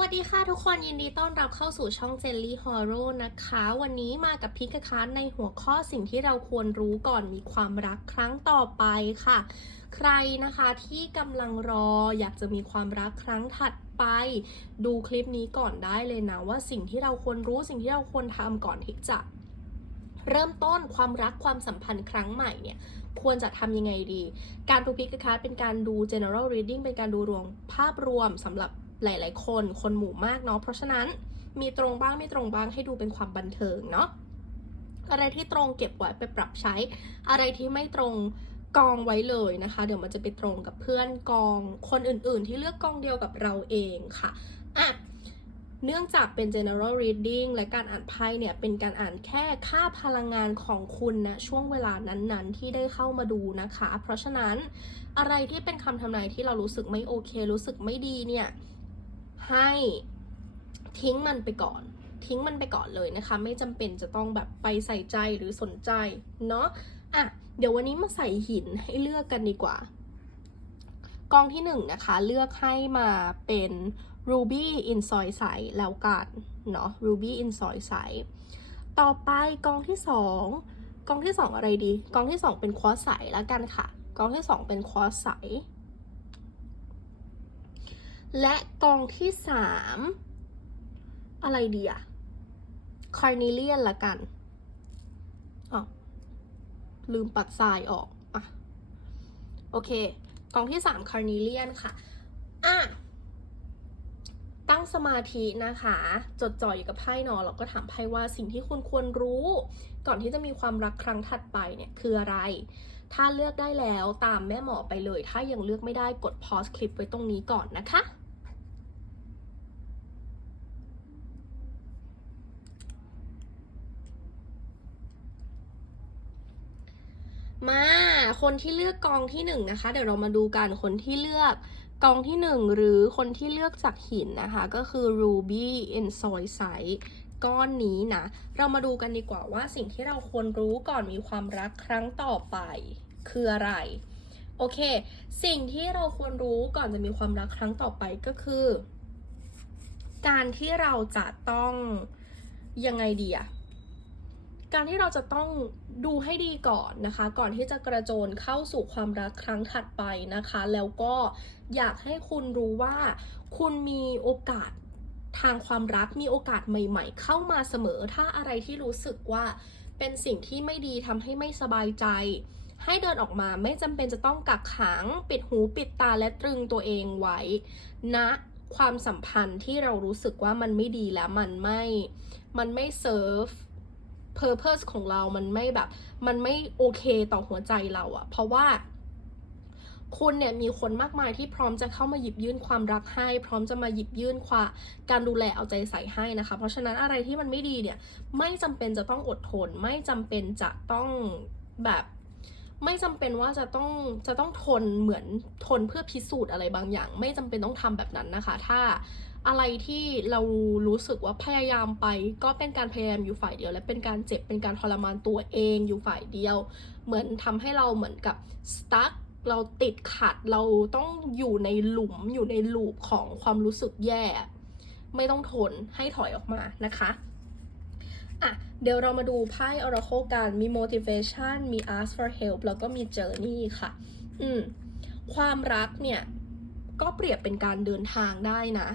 วัสดีค่ะทุกคนยินดีต้อนรับเข้าสู่ช่อง Jelly Horror นะคะ วันนี้มากับพิกค้าในหัวข้อสิ่งที่เราควรรู้ก่อนมีความรักครั้งต่อไปค่ะ ใครนะคะที่กำลังรออยากจะมีความรักครั้งถัดไปดูคลิปนี้ก่อนได้เลยนะ ว่าสิ่งที่เราควรรู้สิ่งที่เราควรทำก่อนที่จะเริ่มต้นความรักความสัมพันธ์ครั้งใหม่เนี่ยควรจะทำยังไงดี การดูพิกคาร์เป็นการดู general reading เป็นการดูรวมภาพรวมสำหรับ หลาย ๆ คน คนหมู่มากเนาะ เพราะฉะนั้นมีตรงบ้างไม่ตรงบ้างให้ดูเป็นความบันเทิงเนาะ อะไรที่ตรงเก็บไว้ไปปรับใช้ อะไรที่ไม่ตรงกองไว้เลยนะคะ เดี๋ยวมันจะไปตรงกับเพื่อนกองคนอื่น ๆ ที่เลือกกองเดียวกับเราเองค่ะ อะเนื่องจากเป็น general reading และการอ่านไพ่เนี่ยเป็นการอ่านแค่ค่าพลังงานของคุณนะช่วงเวลานั้นๆ ที่ได้เข้ามาดูนะคะ เพราะฉะนั้นอะไรที่เป็นคำทำนายที่เรารู้สึกไม่โอเค รู้สึกไม่ดีเนี่ย ให้ทิ้งมันไปก่อน ทิ้งมันไปก่อนเลยนะคะ ไม่จำเป็นจะต้องแบบไปใส่ใจหรือสนใจเนาะอะเดี๋ยววันนี้มาใส่หินให้เลือกกันดีกว่า กองที่หนึ่งนะคะเลือกให้มาเป็น Ruby in Soy ใสแล้วกันเนาะ Ruby in Soy ใสต่อไปกองที่สองกองที่สองอะไรดี กองที่สองเป็นควอใสแล้วกันค่ะ กองที่สองเป็นควอใส และกองที่สามอะไรดีอะคาร์นิเลียนละกันอ๋อลืมปัดทรายออกอะโอเค กองที่สามคาร์นิเลียนค่ะอะตั้งสมาธินะคะ จดจ่ออยู่กับไพ่นอแล้วก็ถามไพ่ว่าสิ่งที่คุณควรรู้ ก่อนที่จะมีความรักครั้งถัดไปเนี่ยคืออะไร ถ้าเลือกได้แล้วตามแม่หมอไปเลย ถ้ายังเลือกไม่ได้กดพอสคลิปไว้ตรงนี้ก่อนนะคะ มา คนที่เลือกกองที่หนึ่งนะคะเดี๋ยวเรามาดูกันคนที่เลือกกองที่หนึ่งหรือคนที่เลือกจากหินนะคะ ก็คือ ruby in soy s i ก้อนนี้นะ เรามาดูกันดีกว่าว่าสิ่งที่เราควรรู้ก่อนมีความรักครั้งต่อไป คืออะไร โอเค สิ่งที่เราควรรู้ก่อนจะมีความรักครั้งต่อไปก็คือ การที่เราจะต้องยังไงดีอะ การที่เราจะต้องดูให้ดีก่อนนะคะ ก่อนที่จะกระโจนเข้าสู่ความรักครั้งถัดไปนะคะ แล้วก็อยากให้คุณรู้ว่าคุณมีโอกาสทางความรักมีโอกาสใหม่ ๆ เข้ามาเสมอ ถ้าอะไรที่รู้สึกว่าเป็นสิ่งที่ไม่ดีทำให้ไม่สบายใจ ให้เดินออกมาไม่จำเป็นจะต้องกักขัง ปิดหูปิดตาและตรึงตัวเองไว้ณนะความสัมพันธ์ที่เรารู้สึกว่ามันไม่ดีแล้วมันไม่ มันไม่เซิร์ฟ purpose ของเรามันไม่แบบ มันไม่โอเคต่อหัวใจเราอะเพราะว่าคุณเนี่ยมีคนมากมายที่พร้อมจะเข้ามาหยิบยื่นความรักให้ พร้อมจะมาหยิบยื่นความการดูแลเอาใจใส่ให้นะคะ เพราะฉะนั้นอะไรที่มันไม่ดีเนี่ย ไม่จำเป็นจะต้องอดทน ไม่จำเป็นจะต้องแบบ ไม่จำเป็นว่าจะต้องจะต้องทนเหมือนทนเพื่อพิสูจน์อะไรบางอย่าง ไม่จำเป็นต้องทำแบบนั้นนะคะ ถ้าอะไรที่เรารู้สึกว่าพยายามไป ก็เป็นการพยายามอยู่ฝ่ายเดียว และเป็นการเจ็บเป็นการทรมานตัวเองอยู่ฝ่ายเดียว เหมือนทำให้เราเหมือนกับ stuck เราติดขัดเราต้องอยู่ในหลุมอยู่ในลูปของความรู้สึกแย่ ไม่ต้องทนให้ถอยออกมานะคะอะ เดี๋ยวเรามาดูไพ่ Oracle กัน มี motivation มี ask for help แล้วก็มี journey ค่ะ อืม ความรักเนี่ย ก็เปรียบเป็นการเดินทางได้นะ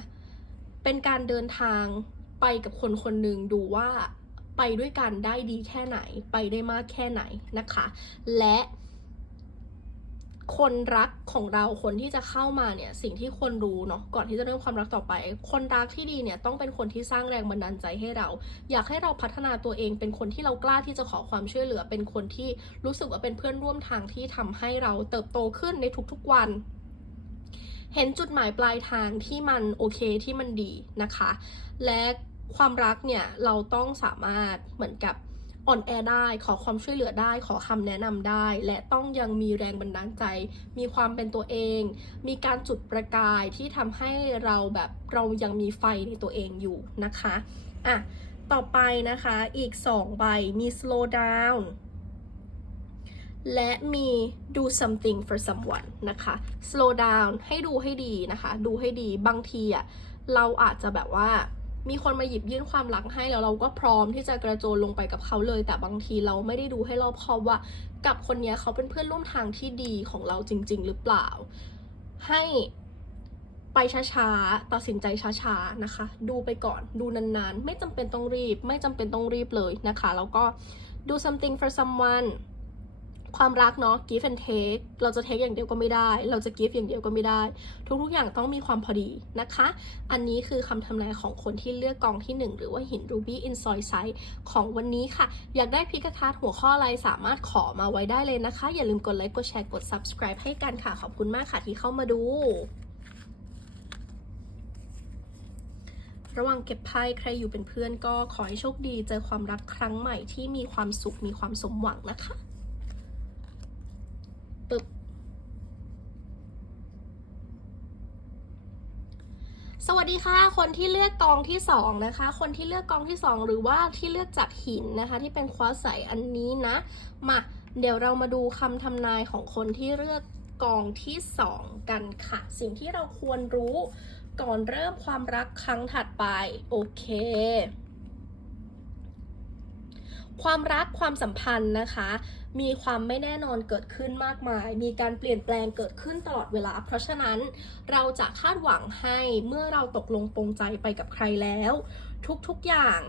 เป็นการเดินทางไปกับคนคนหนึ่งดูว่าไปด้วยกันได้ดีแค่ไหน ไปได้มากแค่ไหนนะคะ และ คนรักของเราคนที่จะเข้ามาเนี่ยสิ่งที่ควรรู้เนาะก่อนที่จะเริ่มความรักต่อไป คนรักที่ดีเนี่ยต้องเป็นคนที่สร้างแรงบันดาลใจให้เรา อยากให้เราพัฒนาตัวเอง เป็นคนที่เรากล้าที่จะขอความช่วยเหลือ เป็นคนที่รู้สึกว่าเป็นเพื่อนร่วมทางที่ทำให้เราเติบโตขึ้นในทุกๆวันเห็นจุดหมายปลายทางที่มันโอเคที่มันดีนะคะ และความรักเนี่ยเราต้องสามารถเหมือนกับ อ่อนแอได้ ขอความช่วยเหลือได้ ขอคำแนะนำได้ และต้องยังมีแรงบันดาลใจ มีความเป็นตัวเอง มีการจุดประกายที่ทำให้เราแบบเรายังมีไฟในตัวเองอยู่นะคะอะต่อไปนะคะอีก 2 ใบมี slow down และมี do something for someone นะคะ slow down ให้ดูให้ดีนะคะ ดูให้ดีบางทีอะเราอาจจะแบบว่า มีคนมาหยิบยื่นความรักให้แล้วเราก็พร้อมที่จะกระโจนลงไปกับเขาเลย แต่บางทีเราไม่ได้ดูให้รอบคอบว่า กับคนนี้เขาเป็นเพื่อนร่วมทางที่ดีของเราจริง ๆ หรือเปล่า ให้ไปช้าๆ ตัดสินใจช้าๆ นะคะ ดูไปก่อน ดูนานๆ ไม่จำเป็นต้องรีบ ไม่จำเป็นต้องรีบเลยนะคะ แล้วก็ do something for someone ความรักเนาะ give and take เราจะ take อย่างเดียวก็ไม่ได้ เราจะ give อย่างเดียวก็ไม่ได้ ทุกๆอย่างต้องมีความพอดีนะคะ อันนี้คือคำทำนายของคนที่เลือกกองที่ 1 หรือว่าหิน ruby in soy site ของวันนี้ค่ะ อยากได้พิกาคาร์ดหัวข้ออะไรสามารถขอมาไว้ได้เลยนะคะ อย่าลืมกดไลค์ กดแชร์ กด subscribe ให้กันค่ะ ขอบคุณมากค่ะที่เข้ามาดู ระหว่างเก็บไพ่ใครอยู่เป็นเพื่อนก็ขอให้โชคดี เจอความรักครั้งใหม่ที่มีความสุข มีความสมหวังนะคะ ปึ๊บ สวัสดีค่ะ คนที่เลือกกองที่สองนะคะ คนที่เลือกกองที่สองหรือว่าที่เลือกจากหินนะคะ ที่เป็นควาใสอันนี้นะ มาเดี๋ยวเรามาดูคำทำนายของคนที่เลือกกองที่สองกันค่ะ สิ่งที่เราควรรู้ก่อนเริ่มความรักครั้งถัดไป โอเค ความรักความสัมพันธ์นะคะ มีความไม่แน่นอนเกิดขึ้นมากมาย มีการเปลี่ยนแปลงเกิดขึ้นตลอดเวลา เพราะฉะนั้นเราจะคาดหวังให้เมื่อเราตกลงปรงใจไปกับใครแล้ว ทุกๆอย่าง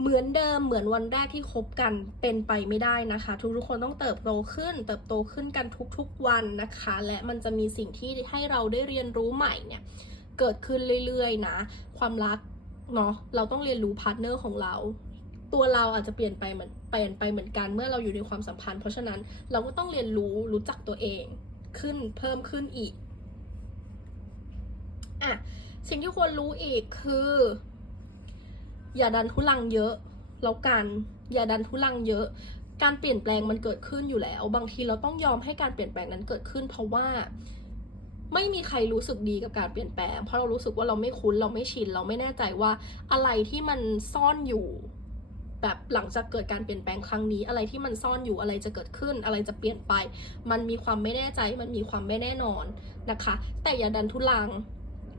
เหมือนเดิมเหมือนวันแรกที่คบกันเป็นไปไม่ได้นะคะ ทุกๆคนต้องเติบโตขึ้น เติบโตขึ้นกันทุกๆวันนะคะ และมันจะมีสิ่งที่ให้เราได้เรียนรู้ใหม่เนี่ยเกิดขึ้นเรื่อยๆนะ ความรักเนาะเราต้องเรียนรู้พาร์ทเนอร์ของเรา ตัวเราอาจจะเปลี่ยนไปเหมือน ปลี่ยนไปเหมือนกันเมื่อเราอยู่ในความสัมพันธ์ เพราะฉะนั้นเราก็ต้องเรียนรู้รู้จักตัวเองขึ้นเพิ่มขึ้นอีกอะสิ่งที่ควรรู้อีกคือ อย่าดันทุลังเยอะแล้วกันอย่าดันทุลังเยอะ การเปลี่ยนแปลงมันเกิดขึ้นอยู่แล้ว บางทีเราต้องยอมให้การเปลี่ยนแปลงนั้นเกิดขึ้น เพราะว่าไม่มีใครรู้สึกดีกับการเปลี่ยนแปลง เพราะเรารู้สึกว่าเราไม่คุ้นเราไม่ชินเราไม่แน่ใจว่าอะไรที่มันซ่อนอยู่ แบบหลังจากเกิดการเปลี่ยนแปลงครั้งนี้ อะไรที่มันซ่อนอยู่อะไรจะเกิดขึ้น อะไรจะเปลี่ยนไป มันมีความไม่แน่ใจ มันมีความไม่แน่นอนนะคะ แต่อย่าดันทุลัง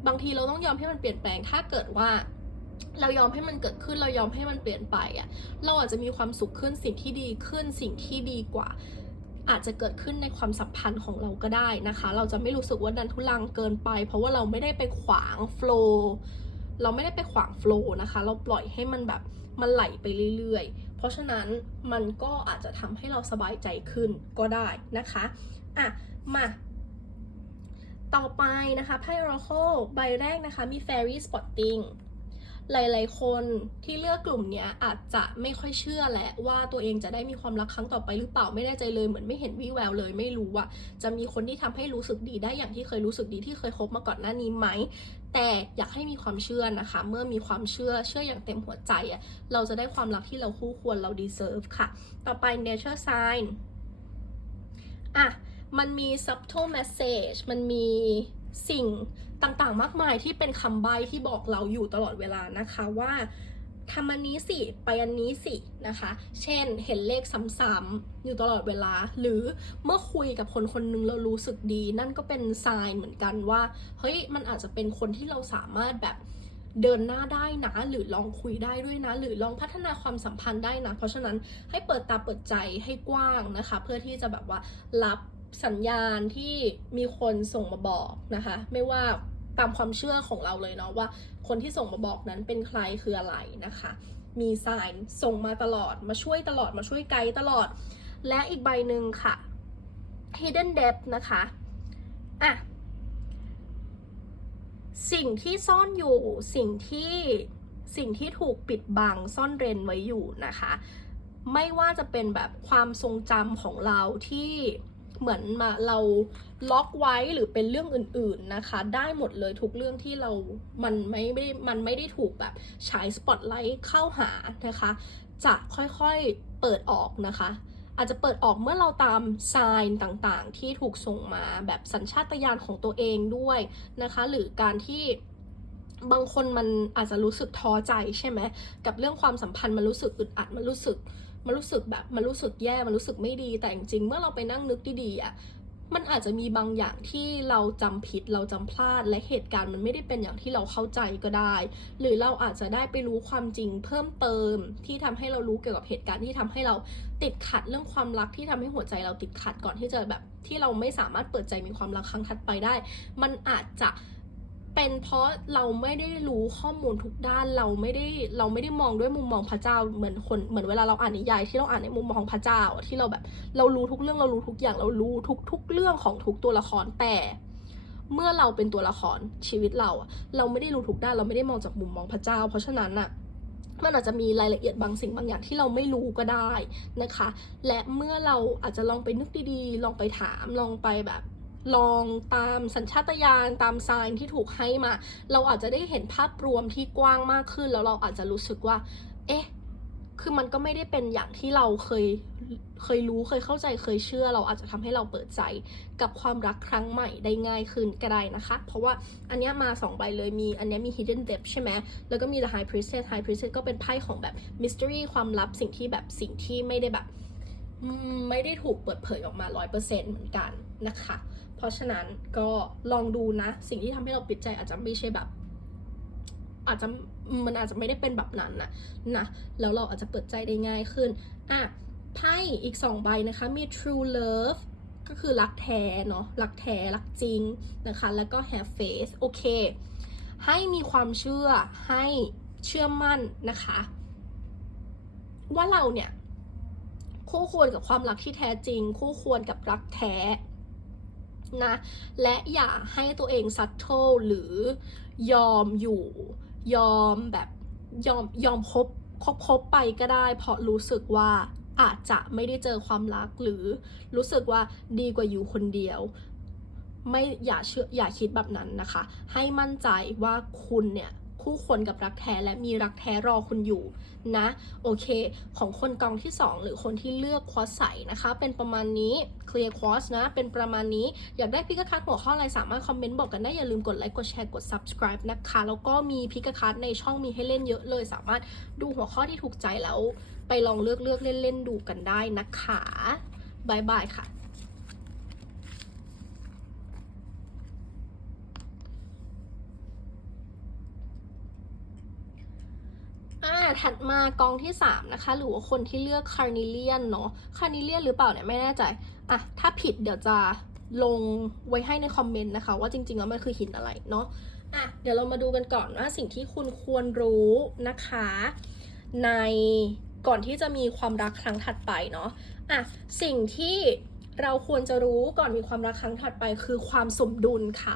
บางทีเราต้องยอมให้มันเปลี่ยนแปลงถ้าเกิดว่าเรายอมให้มันเกิดขึ้นเรายอมให้มันเปลี่ยนไปอะเราอาจจะมีความสุขขึ้นสิ่งที่ดีขึ้นสิ่งที่ดีกว่า อาจจะเกิดขึ้นในความสัมพันธ์ของเราก็ได้นะคะ เราจะไม่รู้สึกว่าดันทุลังเกินไป เพราะว่าเราไม่ได้ไปขวางโฟล์ เราไม่ได้ไปขวางโฟล์นะคะ เราปล่อยให้มันแบบมันไหลไปเรื่อยๆ เพราะฉะนั้นมันก็อาจจะทำให้เราสบายใจขึ้นก็ได้นะคะ อะ มา ต่อไปนะคะไพ่ Oracle ใบแรกนะคะมี Fairy Spotting หลายๆ คนที่เลือกกลุ่มเนี้ยอาจจะไม่ค่อยเชื่อแหละว่าตัวเองจะได้มีความรักครั้งต่อไปหรือเปล่าไม่แน่ใจเลยเหมือนไม่เห็นวี่แววเลย ไม่รู้ว่าจะมีคนที่ทำให้รู้สึกดีได้อย่างที่เคยรู้สึกดีที่เคยคบมาก่อนหน้านี้ไหมแต่อยากให้มีความเชื่อนะคะ เมื่อมีความเชื่อเชื่ออย่างเต็มหัวใจอะเราจะได้ความรักที่เราคู่ควรเรา deserve ค่ะ ต่อไป nature sign อะมันมี subtle message มันมี สิ่งต่างๆ มากมายที่เป็นคำใบ้ที่บอกเราอยู่ตลอดเวลานะคะว่าทำอันนี้สิไปอันนี้สินะคะ เช่นเห็นเลขซ้ำๆอยู่ตลอดเวลา หรือเมื่อคุยกับคนคนนึงแล้วรู้สึกดี นั่นก็เป็นไซน์เหมือนกันว่า เฮ้ยมันอาจจะเป็นคนที่เราสามารถแบบเดินหน้าได้นะ หรือลองคุยได้ด้วยนะ หรือลองพัฒนาความสัมพันธ์ได้นะ เพราะฉะนั้นให้เปิดตาเปิดใจให้กว้างนะคะ เพื่อที่จะแบบว่ารับ สัญญาณที่มีคนส่งมาบอกนะคะ ไม่ว่าตามความเชื่อของเราเลยเนาะว่า คนที่ส่งมาบอกนั้นเป็นใครคืออะไรนะคะ มีสายส่งมาตลอดมาช่วยตลอดมาช่วยไกด์ตลอด และอีกใบหนึ่งค่ะ hidden depth นะคะอะสิ่งที่ซ่อนอยู่สิ่งที่สิ่งที่ถูกปิดบังซ่อนเร้นไว้อยู่นะคะ ไม่ว่าจะเป็นแบบความทรงจำของเราที่ เหมือนมาเราล็อกไว้หรือเป็นเรื่องอื่นๆนะคะ ได้หมดเลยทุกเรื่องที่เรา มันไม่ได้มันไม่ได้ถูกแบบฉายสปอตไลท์เข้าหานะคะ จะค่อยๆเปิดออกนะคะ อาจจะเปิดออกเมื่อเราตามไซน์ต่างๆ ที่ถูกส่งมาแบบสัญชาตญาณของตัวเองด้วยนะคะ หรือการที่บางคนมันอาจจะรู้สึกท้อใจใช่ไหมกับเรื่องความสัมพันธ์มันรู้สึกอึดอัดมันรู้สึก มันรู้สึกแบบมันรู้สึกแย่มันรู้สึกไม่ดีแต่จริงๆเมื่อเราไปนั่งนึกดีๆอะมันอาจจะมีบางอย่างที่เราจำผิดเราจำพลาดและเหตุการณ์มันไม่ได้เป็นอย่างที่เราเข้าใจก็ได้ หรือเราอาจจะได้ไปรู้ความจริงเพิ่มเติมที่ทำให้เรารู้เกี่ยวกับเหตุการณ์ที่ทำให้เราติดขัดเรื่องความรักที่ทำให้หัวใจเราติดขัดก่อนที่จะแบบที่เราไม่สามารถเปิดใจมีความรักครั้งถัดไปได้ มันอาจจะ เป็นเพราะเราไม่ได้รู้ข้อมูลทุกด้านเราไม่ได้เราไม่ได้มองด้วยมุมมองพระเจ้าเหมือนคนเหมือนเวลาเราอ่านนิยายที่เราอ่านในมุมมองพระเจ้าที่เราแบบ เรารู้ทุกเรื่องเรารู้ทุกอย่างเรารู้ทุกทุกเรื่องของทุกตัวละครแต่ เมื่อเราเป็นตัวละครชีวิตเรา เราไม่ได้รู้ทุกด้านเราไม่ได้มองจากมุมมองพระเจ้า เพราะฉะนั้นอะมันอาจจะมีรายละเอียดบางสิ่งบางอย่างที่เราไม่รู้ก็ได้นะคะ และเมื่อเราอาจจะลองไปนึกดีๆ ลองไปถามลองไปแบบ ลองตามสัญชาตญาณตามไซน์ที่ถูกให้มา เราอาจจะได้เห็นภาพรวมที่กว้างมากขึ้น แล้วเราอาจจะรู้สึกว่า เอ๊ะ คือมันก็ไม่ได้เป็นอย่างที่เราเคยเคยรู้เคยเข้าใจเคยเชื่อ เราอาจจะทำให้เราเปิดใจกับความรักครั้งใหม่ได้ง่ายขึ้นก็ได้นะคะ เพราะว่าอันนี้มาสองใบเลยมีอันนี้มี hidden depth ใช่ไหมแล้วก็มี the high priestess high priestess ก็เป็นไพ่ของแบบ mystery ความลับสิ่งที่แบบสิ่งที่ไม่ได้แบบไม่ได้ถูกเปิดเผยออกมา 100%เหมือนกันนะคะ เพราะฉะนั้นก็ลองดูนะ สิ่งที่ทำให้เราปิดใจอาจจะไม่ใช่แบบ อาจจะมันอาจจะไม่ได้เป็นแบบนั้นนะนะแล้วเราอาจจะเปิดใจได้ง่ายขึ้นอะไพ่อีกสองใบนะคะ มี true love ก็คือรักแท้เนาะรักแท้รักจริงนะคะ แล้วก็ have faith โอเค ให้มีความเชื่อให้เชื่อมั่นนะคะ ว่าเราเนี่ยคู่ควรกับความรักที่แท้จริง คู่ควรกับรักแท้ นะ และอย่าให้ตัวเองซัตเทิลหรือยอมอยู่ ยอมแบบยอมยอมคบคบคบไปก็ได้ เพราะรู้สึกว่าอาจจะไม่ได้เจอความรักหรือรู้สึกว่าดีกว่าอยู่คนเดียว ไม่อย่าเชื่ออย่าคิดแบบนั้นนะคะ ให้มั่นใจว่าคุณเนี่ย คู่ควรกับรักแท้และมีรักแท้รอคุณอยู่นะ โอเค ของคนกองที่ 2 หรือคนที่เลือกควอสใสนะคะ เป็นประมาณนี้ clear cross นะ เป็นประมาณนี้ อยากได้พิกคัทหัวข้ออะไรสามารถคอมเมนต์บอกกันได้ อย่าลืมกดไลค์กดแชร์กด subscribe นะคะ แล้วก็มีพิกคัทในช่องมีให้เล่นเยอะเลย สามารถดูหัวข้อที่ถูกใจแล้ว ไปลองเลือกเลือกเล่นเล่นดูกันได้นะคะบายบายค่ะ ถัดมากองที่ 3 นะคะ หรือว่าคนที่เลือกคาร์นิเลียนเนาะคาร์นิเลียนหรือเปล่าเนี่ยไม่แน่ใจอะถ้าผิดเดี๋ยวจะลงไว้ให้ในคอมเมนต์นะคะ ว่าจริงๆแล้วมันคือหินอะไรเนาะอะเดี๋ยวเรามาดูกันก่อนว่าสิ่งที่คุณควรรู้นะคะ ในก่อนที่จะมีความรักครั้งถัดไปเนาะอะสิ่งที่เราควรจะรู้ก่อนมีความรักครั้งถัดไปคือความสมดุลค่ะ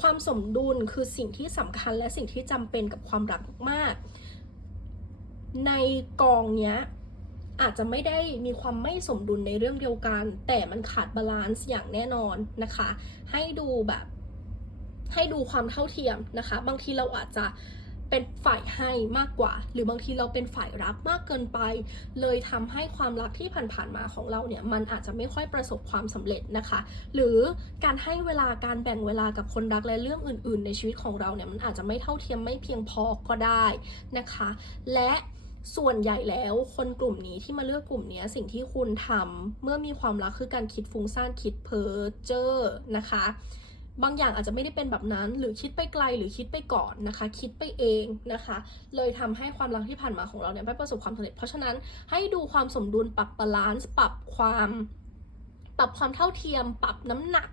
ความสมดุลคือสิ่งที่สำคัญและสิ่งที่จำเป็นกับความรักมากๆ ในกองเนี้ยอาจจะไม่ได้มีความไม่สมดุลในเรื่องเดียวกัน แต่มันขาดบาลานซ์อย่างแน่นอนนะคะ ให้ดูแบบให้ดูความเท่าเทียมนะคะ บางทีเราอาจจะเป็นฝ่ายให้มากกว่า หรือบางทีเราเป็นฝ่ายรับมากเกินไป เลยทำให้ความรักที่ผ่านๆมาของเราเนี่ยมันอาจจะไม่ค่อยประสบความสำเร็จนะคะ หรือการให้เวลาการแบ่งเวลากับคนรักและเรื่องอื่น ๆ ในชีวิตของเราเนี่ยมันอาจจะไม่เท่าเทียมไม่เพียงพอก็ได้นะคะ และ ส่วนใหญ่แล้วคนกลุ่มนี้ที่มาเลือกกลุ่มนี้สิ่งที่คุณทำเมื่อมีความรักคือการคิดฟุ้งซ่านคิดเพ้อเจ้อนะคะ บางอย่างอาจจะไม่ได้เป็นแบบนั้น หรือคิดไปไกลหรือคิดไปก่อนนะคะ คิดไปเองนะคะ เลยทำให้ความรักที่ผ่านมาของเราเนี่ยไม่ประสบความสำเร็จ เพราะฉะนั้นให้ดูความสมดุลปรับบาลานซ์ปรับความ ปรับความเท่าเทียม ปรับน้ำหนัก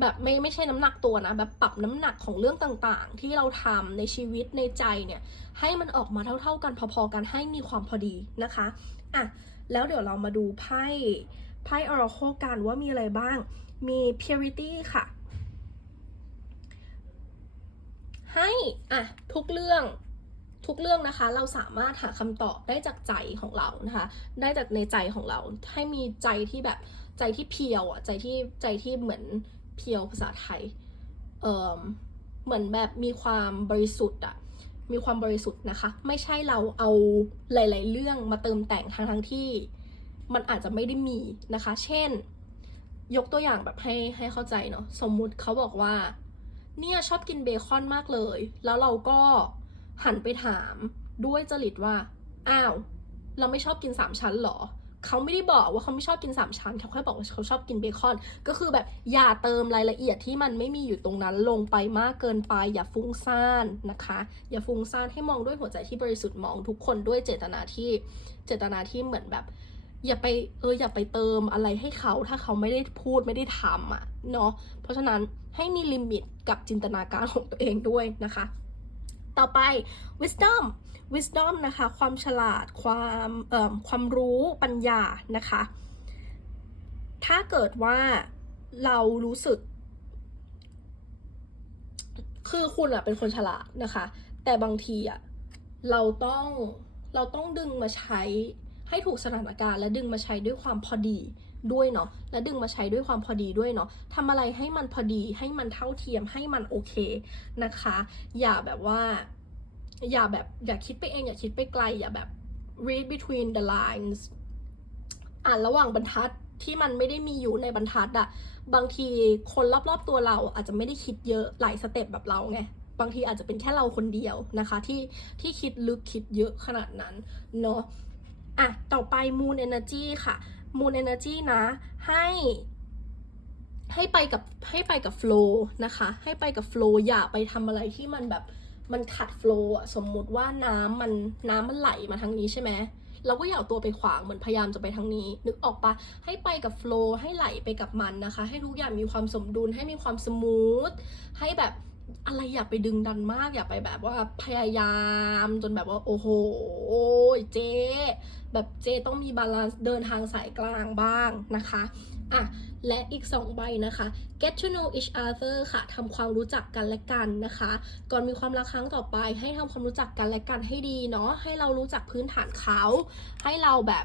แบบไม่ไม่ใช่น้ำหนักตัวนะ แบบปรับน้ำหนักของเรื่องต่างๆ ที่เราทำในชีวิตในใจเนี่ย ให้มันออกมาเท่า ๆ กันพอๆกันให้มีความพอดีนะคะอะแล้วเดี๋ยวเรามาดูไพ่ไพ่ Oracle กันว่ามีอะไรบ้าง มี Purity ค่ะ ให้อะทุกเรื่องทุกเรื่องนะคะเราสามารถหาคำตอบได้จากใจของเรานะคะ ได้จากในใจของเราให้มีใจที่แบบใจที่เพียวอะใจที่ใจที่เหมือน เพียวภาษาไทยเอ่อเหมือนแบบมีความบริสุทธิ์อะมีความบริสุทธิ์นะคะ ไม่ใช่เราเอาหลาย ๆ เรื่องมาเติมแต่งทางทั้งที่มันอาจจะไม่ได้มีนะคะ เช่น ยกตัวอย่างแบบให้ให้เข้าใจเนาะสมมุติเขาบอกว่า เนี่ยชอบกินเบคอนมากเลย แล้วเราก็หันไปถามด้วยจริตว่า อ้าว เราไม่ชอบกินสามชั้นหรอ เขาไม่ได้บอกว่าเขาไม่ชอบกินสามชั้นเขาแค่บอกว่าเขาชอบกินเบคอน ก็คือแบบอย่าเติมรายละเอียดที่มันไม่มีอยู่ตรงนั้นลงไปมากเกินไป อย่าฟุ้งซ่านนะคะ อย่าฟุ้งซ่านให้มองด้วยหัวใจที่บริสุทธิ์มองทุกคนด้วยเจตนาที่เจตนาที่เหมือนแบบ อย่าไปเอออย่าไปเติมอะไรให้เขาถ้าเขาไม่ได้พูดไม่ได้ทำอะเนาะเพราะฉะนั้นให้มีลิมิตกับจินตนาการของตัวเองด้วยนะคะ ต่อไป wisdom wisdom นะคะ ความฉลาด ความเอ่อความรู้ปัญญานะคะ ถ้าเกิดว่าเรารู้สึก คือคุณอะเป็นคนฉลาดนะคะ แต่บางทีอะเราต้อง เราต้องดึงมาใช้ให้ถูกสถานการณ์ และดึงมาใช้ด้วยความพอดีด้วยเนาะและดึงมาใช้ด้วยความพอดีด้วยเนาะทำอะไรให้มันพอดีให้มันเท่าเทียมให้มันโอเคนะคะ อย่าแบบว่า อย่าแบบอย่าคิดไปเอง อย่าคิดไปไกล อย่าแบบ read between the lines อ่านระหว่างบรรทัดที่มันไม่ได้มีอยู่ในบรรทัดอะบางทีคนรอบๆตัวเราอาจจะไม่ได้คิดเยอะหลายสเต็ปแบบเราไงบางทีอาจจะเป็นแค่เราคนเดียวนะคะ ที่ที่คิดลึกคิดเยอะขนาดนั้นเนาะอะต่อไป moon energy ค่ะ moon energy นะให้ให้ไปกับให้ไปกับ flow นะคะ ให้ไปกับ flow อย่าไปทำอะไรที่มันแบบ มันขัด flow อะสมมุติว่าน้ำมันน้ำมันไหลมาทางนี้ใช่ไหมเราก็อย่าเอาตัวไปขวางเหมือนพยายามจะไปทางนี้ นึกออกปะให้ไปกับโฟล์ให้ไหลไปกับมันนะคะ ให้ทุกอย่างมีความสมดุลให้มีความสมูทให้แบบอะไรอย่าไปดึงดันมากอย่าไปแบบว่าพยายามจนแบบว่าโอ้โหเจแบบเจต้องมีบาลานซ์เดินทางสายกลางบ้างนะคะ อะและอีก 2 ใบนะคะ get to know each other ค่ะทำความรู้จักกันและกันนะคะ ก่อนมีความรักครั้งต่อไป ให้ทำความรู้จักกันและกันให้ดีเนาะให้เรารู้จักพื้นฐานเขา ให้เราแบบ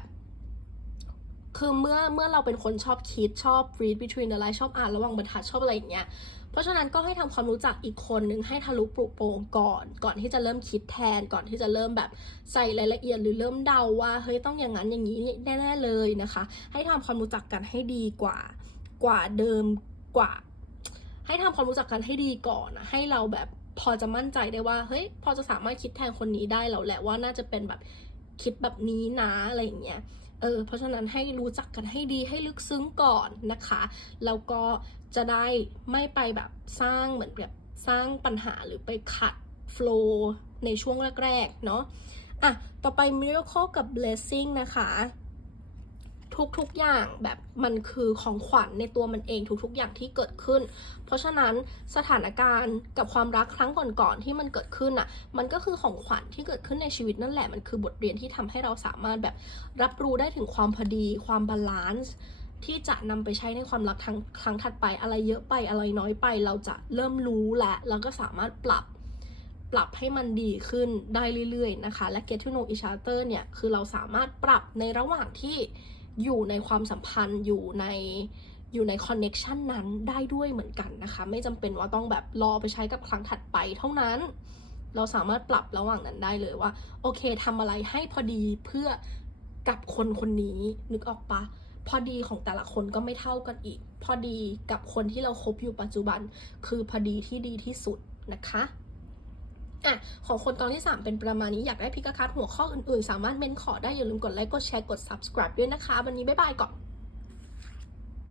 คือเมื่อเมื่อเราเป็นคนชอบคิดชอบ read between the lines ชอบอ่านระหว่างบรรทัดชอบอะไรอย่างเงี้ยเพราะฉะนั้นก็ให้ทำความรู้จักอีกคนนึงให้ทะลุปลุโปร่งก่อน ก่อนที่จะเริ่มคิดแทนก่อนที่จะเริ่มแบบใส่รายละเอียดหรือเริ่มเดาว่าเฮ้ยต้องอย่างนั้นอย่างนี้แน่ ๆเลยนะคะ ให้ทำความรู้จักกันให้ดีกว่า กว่าเดิมกว่า ให้ทำความรู้จักกันให้ดีก่อนให้เราแบบพอจะมั่นใจได้ว่าเฮ้ยพอจะสามารถคิดแทนคนนี้ได้แล้วแหละว่าน่าจะเป็นแบบคิดแบบนี้นะอะไรอย่างเงี้ย เออเพราะฉะนั้นให้รู้จักกันให้ดีให้ลึกซึ้งก่อนนะคะแล้วก็จะได้ไม่ไปแบบสร้างเหมือนแบบสร้างปัญหาหรือไปขัดโฟล์ในช่วงแรกๆเนาะอะต่อไป miracle กับ blessing นะคะ ทุกๆอย่างแบบมันคือของขวัญในตัวมันเองทุกๆ อย่างที่เกิดขึ้น เพราะฉะนั้นสถานการณ์กับความรักครั้งก่อนๆที่มันเกิดขึ้นอะ มันก็คือของขวัญที่เกิดขึ้นในชีวิตนั่นแหละ มันคือบทเรียนที่ทำให้เราสามารถแบบรับรู้ได้ถึงความพอดี ความบาลานซ์ที่จะนำไปใช้ในความรักทั้งครั้งถัดไปอะไรเยอะไปอะไรน้อยไป เราจะเริ่มรู้และแล้วก็สามารถปรับปรับให้มันดีขึ้นได้เรื่อยๆนะคะ และ get to know each other เนี่ย คือเราสามารถปรับในระหว่างที่ อยู่ในความสัมพันธ์อยู่ในอยู่ในคอนเน็ชันนั้นได้ด้วยเหมือนกันนะคะ ไม่จำเป็นว่าต้องแบบรอไปใช้กับครั้งถัดไปเท่านั้น เราสามารถปรับระหว่างนั้นได้เลยว่า โอเคทำอะไรให้พอดีเพื่อกับคนคนนี้นึกออกปะพอดีของแต่ละคนก็ไม่เท่ากันอีก พอดีกับคนที่เราคบอยู่ปัจจุบัน คือพอดีที่ดีที่สุดนะคะ อะของคนกองที่ 3 เป็นประมาณนี้อยากได้พิกาคัดหัวข้ออื่นๆ สามารถเมนขอได้อย่าลืมกดไลค์กดแชร์กด subscribe ด้วยนะคะ วันนี้บ๊ายบายก่อน